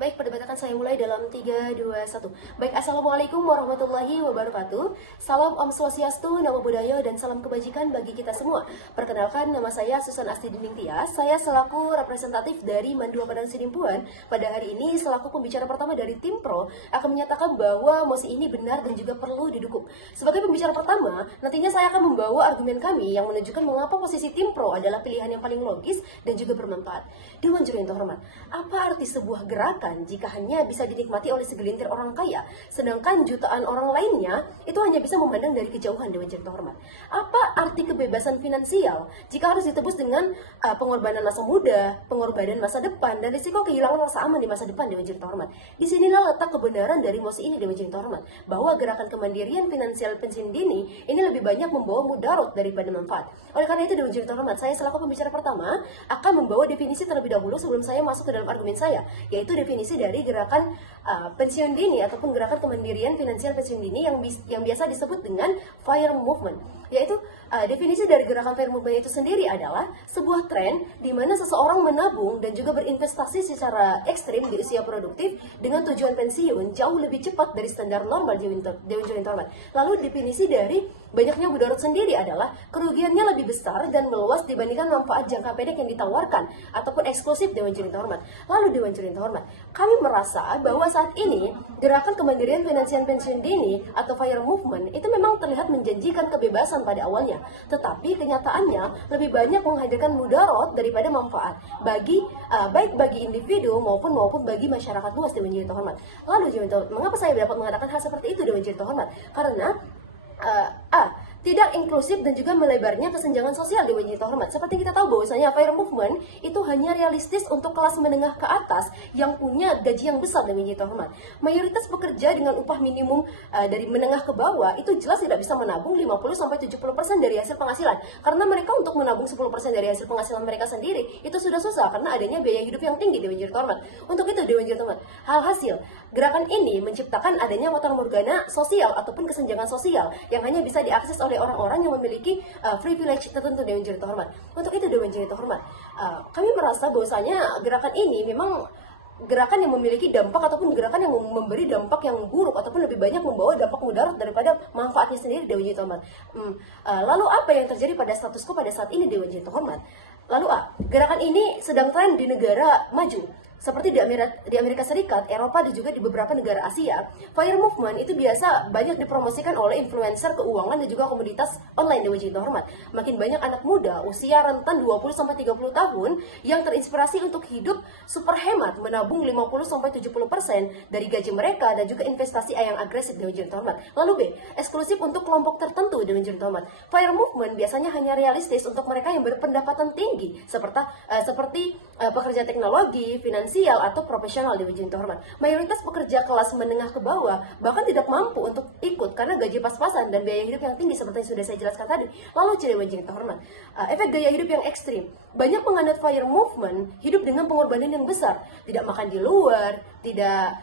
Baik, perdebatan akan saya mulai dalam 3, 2, 1. Baik, Assalamualaikum warahmatullahi wabarakatuh. Salam Om Swastiastu, Namo Buddhaya, dan salam kebajikan bagi kita semua. Perkenalkan, nama saya Susan Asti Dinding Tias. Saya selaku representatif dari Mandua Padang Sidimpuan. Pada hari ini, selaku pembicara pertama dari tim Pro, akan menyatakan bahwa mosi ini benar dan juga perlu didukung. Sebagai pembicara pertama, nantinya saya akan membawa argumen kami yang menunjukkan mengapa posisi tim Pro adalah pilihan yang paling logis dan juga bermanfaat. Dewan Juri yang terhormat, apa arti sebuah gerakan jika hanya bisa dinikmati oleh segelintir orang kaya, sedangkan jutaan orang lainnya itu hanya bisa memandang dari kejauhan? Dewan Juri terhormat, apa arti kebebasan finansial jika harus ditebus dengan pengorbanan masa muda, pengorbanan masa depan, dan risiko kehilangan rasa aman di masa depan? Dewan Juri terhormat, disinilah letak kebenaran dari mosi ini. Dewan Juri terhormat, bahwa gerakan kemandirian finansial pensiun dini ini lebih banyak membawa mudarat daripada manfaat. Oleh karena itu, Dewan Juri terhormat, saya selaku pembicara pertama akan membawa definisi terlebih dahulu sebelum saya masuk ke dalam argumen saya, yaitu definisi dari gerakan pensiun dini ataupun gerakan kemandirian finansial pensiun dini yang biasa disebut dengan FIRE movement. Yaitu definisi dari gerakan FIRE movement itu sendiri adalah sebuah tren di mana seseorang menabung dan juga berinvestasi secara ekstrim di usia produktif dengan tujuan pensiun jauh lebih cepat dari standar normal. Dewan Juri terhormat, lalu definisi dari banyaknya mudarat sendiri adalah kerugiannya lebih besar dan meluas dibandingkan manfaat jangka pendek yang ditawarkan ataupun eksklusif. Dewan Juri terhormat, lalu Dewan Juri terhormat, kami merasa bahwa saat ini gerakan kemandirian finansial pensiun dini atau FIRE movement itu memang terlihat menjanjikan kebebasan pada awalnya, tetapi kenyataannya lebih banyak menghadirkan mudarat daripada manfaat baik bagi individu maupun bagi masyarakat luas. Dewan Juri terhormat, lalu Dewan terhormat, mengapa saya dapat mengatakan hal seperti itu? Dewan Juri terhormat, karena tidak inklusif dan juga melebarnya kesenjangan sosial. Dewan Juri terhormat, seperti kita tahu bahwasanya FIRE movement itu hanya realistis untuk kelas menengah ke atas yang punya gaji yang besar. Dewan Juri terhormat, mayoritas pekerja dengan upah minimum dari menengah ke bawah itu jelas tidak bisa menabung 50-70% dari hasil penghasilan, karena mereka untuk menabung 10% dari hasil penghasilan mereka sendiri itu sudah susah karena adanya biaya hidup yang tinggi. Dewan Juri terhormat, untuk itu Dewan Juri terhormat, hasil gerakan ini menciptakan adanya fatamorgana sosial ataupun kesenjangan sosial yang hanya bisa diakses oleh orang-orang yang memiliki privilege tertentu. Dewan Juri terhormat, untuk itu Dewan Juri terhormat, kami merasa bahwasanya gerakan ini memang gerakan yang memiliki dampak ataupun gerakan yang memberi dampak yang buruk ataupun lebih banyak membawa dampak mudarat daripada manfaatnya sendiri. Dewan Juri terhormat, lalu apa yang terjadi pada status quo pada saat ini? Dewan Juri terhormat, lalu gerakan ini sedang tren di negara maju seperti di Amerika Serikat, Eropa, dan juga di beberapa negara Asia. FIRE movement itu biasa banyak dipromosikan oleh influencer keuangan dan juga komoditas online. Dewan Juri terhormat, makin banyak anak muda usia rentan 20-30 tahun yang terinspirasi untuk hidup super hemat, menabung 50-70% dari gaji mereka dan juga investasi yang agresif. Dewan Juri terhormat, lalu B, eksklusif untuk kelompok tertentu. Dewan Juri terhormat, FIRE movement biasanya hanya realistis untuk mereka yang berpendapatan tinggi seperti pekerja teknologi, finansial, atau profesional. Dewan Juri terhormat, mayoritas pekerja kelas menengah ke bawah bahkan tidak mampu untuk ikut karena gaji pas-pasan dan biaya hidup yang tinggi seperti yang sudah saya jelaskan tadi. Lalu Dewan Juri terhormat, efek gaya hidup yang ekstrim. Banyak penganut FIRE movement hidup dengan pengorbanan yang besar, tidak makan di luar, tidak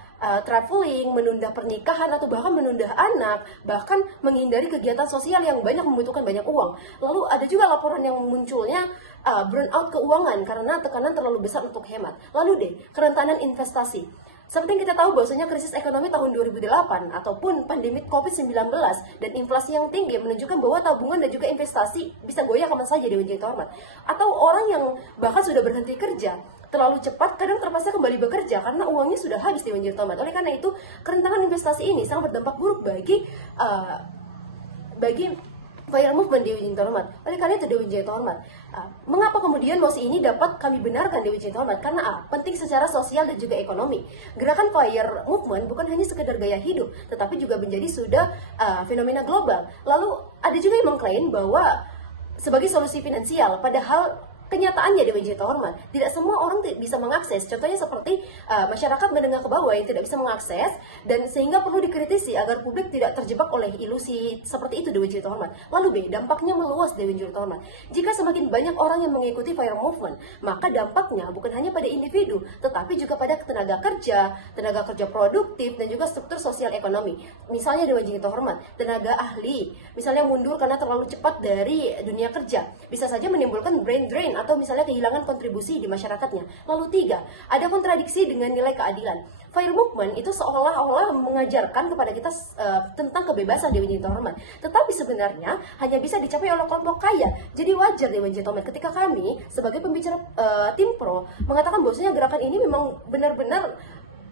traveling, menunda pernikahan atau bahkan menunda anak, bahkan menghindari kegiatan sosial yang banyak membutuhkan banyak uang. Lalu ada juga laporan yang munculnya burnout keuangan karena tekanan terlalu besar untuk hemat. Lalu D, kerentanan investasi. Seperti yang kita tahu bahwasanya krisis ekonomi tahun 2008 ataupun pandemi COVID-19 dan inflasi yang tinggi menunjukkan bahwa tabungan dan juga investasi bisa goyah kapan saja. Dewan Juri terhormat, atau orang yang bahkan sudah berhenti kerja terlalu cepat kadang terpaksa kembali bekerja karena uangnya sudah habis. Dewan Juri terhormat, oleh karena itu kerentanan investasi ini sangat berdampak buruk bagi FIRE movement. Dewan Juri terhormat, oleh karena itu Dewan Juri terhormat, mengapa kemudian mosi ini dapat kami benarkan? Dewan Juri terhormat, karena penting secara sosial dan juga ekonomi. Gerakan FIRE movement bukan hanya sekedar gaya hidup, tetapi juga menjadi sudah fenomena global. Lalu ada juga yang mengklaim bahwa sebagai solusi finansial, padahal kenyataannya Dewan Juri terhormat, tidak semua orang bisa mengakses. Contohnya seperti masyarakat menengah ke bawah yang tidak bisa mengakses, dan sehingga perlu dikritisi agar publik tidak terjebak oleh ilusi seperti itu. Dewan Juri terhormat, lalu B, dampaknya meluas. Dewan Juri terhormat, jika semakin banyak orang yang mengikuti FIRE movement, maka dampaknya bukan hanya pada individu, tetapi juga pada tenaga kerja produktif dan juga struktur sosial ekonomi. Misalnya Dewan Juri terhormat, tenaga ahli misalnya mundur karena terlalu cepat dari dunia kerja, bisa saja menimbulkan brain drain atau misalnya kehilangan kontribusi di masyarakatnya. Lalu 3, ada kontradiksi dengan nilai keadilan. FIRE movement itu seolah-olah mengajarkan kepada kita tentang kebebasan Dewan Jin Terhormat. Tetapi sebenarnya hanya bisa dicapai oleh kelompok kaya. Jadi wajar Dewan Jin Terhormat ketika kami sebagai pembicara tim pro mengatakan bahwasanya gerakan ini memang benar-benar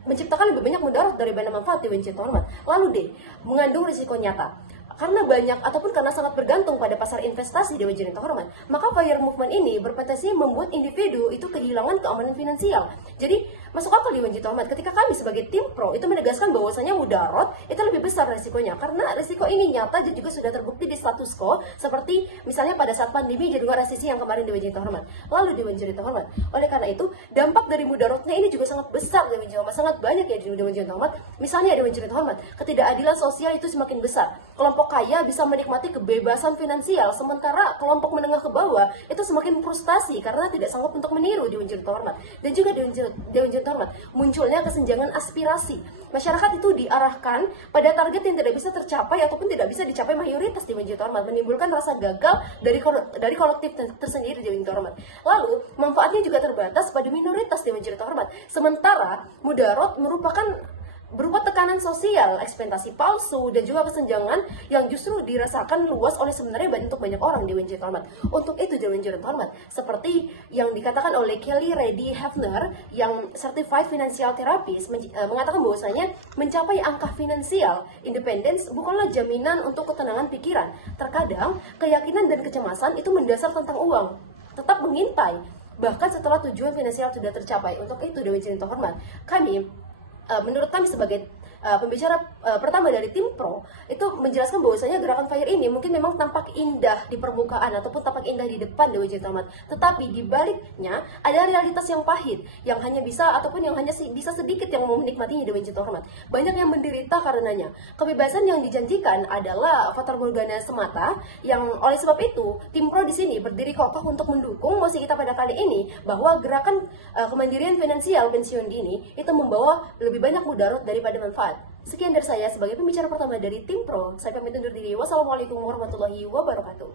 menciptakan lebih banyak mudarat daripada manfaat Dewan Jin Terhormat. Lalu D, mengandung risiko nyata. Karena banyak ataupun karena sangat bergantung pada pasar investasi Dewan Jin Terhormat, maka FIRE movement ini berpotensi membuat individu itu kehilangan keamanan finansial. Jadi masuk akal Dewan Jin Terhormat ketika kami sebagai tim pro itu menegaskan bahwasanya mudarat itu lebih besar resikonya, karena resiko ini nyata dan juga sudah terbukti di status quo, seperti misalnya pada saat pandemi dan juga resesi yang kemarin Dewan Jin Terhormat. Lalu Dewan Jin Terhormat, oleh karena itu dampak dari mudaratnya ini juga sangat besar Dewan Jin Terhormat, sangat banyak ya di Dewan Jin Terhormat. Misalnya Dewan Jin Terhormat, ketidakadilan sosial itu semakin besar. Kelompok kaya bisa menikmati kebebasan finansial, sementara kelompok menengah ke bawah itu semakin frustasi karena tidak sanggup untuk meniru Dewan Jin Terhormat. Dan juga Dewan Jin Terhormat, munculnya kesenjangan aspirasi. Masyarakat itu diarahkan pada target yang tidak bisa tercapai ataupun tidak bisa dicapai mayoritas Dewan Jin Terhormat, menimbulkan rasa gagal dari kolektif tersendiri Dewan Jin Terhormat. Lalu manfaatnya juga terbatas pada minoritas Dewan Jin Terhormat. Sementara mudarat merupakan berupa tekanan sosial, ekspektasi palsu, dan juga kesenjangan yang justru dirasakan luas oleh sebenarnya untuk banyak orang Dewan Jin Terhormat. Untuk itu Dewan Jin Terhormat, seperti yang dikatakan oleh Kelly Reddy Hefner yang Certified Financial Therapist mengatakan bahwasanya mencapai angka finansial independence bukanlah jaminan untuk ketenangan pikiran. Terkadang keyakinan dan kecemasan itu mendasar tentang uang, tetap mengintai bahkan setelah tujuan finansial sudah tercapai. Untuk itu Dewan Jin Terhormat, menurut kami sebagai pembicara pertama dari tim pro itu menjelaskan bahwasanya gerakan FIRE ini mungkin memang tampak indah di permukaan ataupun tampak indah di depan Dewan Jin Terhormat, tetapi di baliknya ada realitas yang pahit yang hanya bisa ataupun yang hanya bisa sedikit yang mau menikmatinya Dewan Jin Terhormat. Banyak yang menderita karenanya. Kebebasan yang dijanjikan adalah fatamorgana semata, yang oleh sebab itu tim pro di sini berdiri kokoh untuk mendukung mosi kita pada kali ini bahwa gerakan kemandirian finansial pensiun dini itu membawa lebih banyak mudarat daripada manfaat. Sekian dari saya sebagai pembicara pertama dari tim pro. Saya pamit undur diri. Wassalamualaikum warahmatullahi wabarakatuh.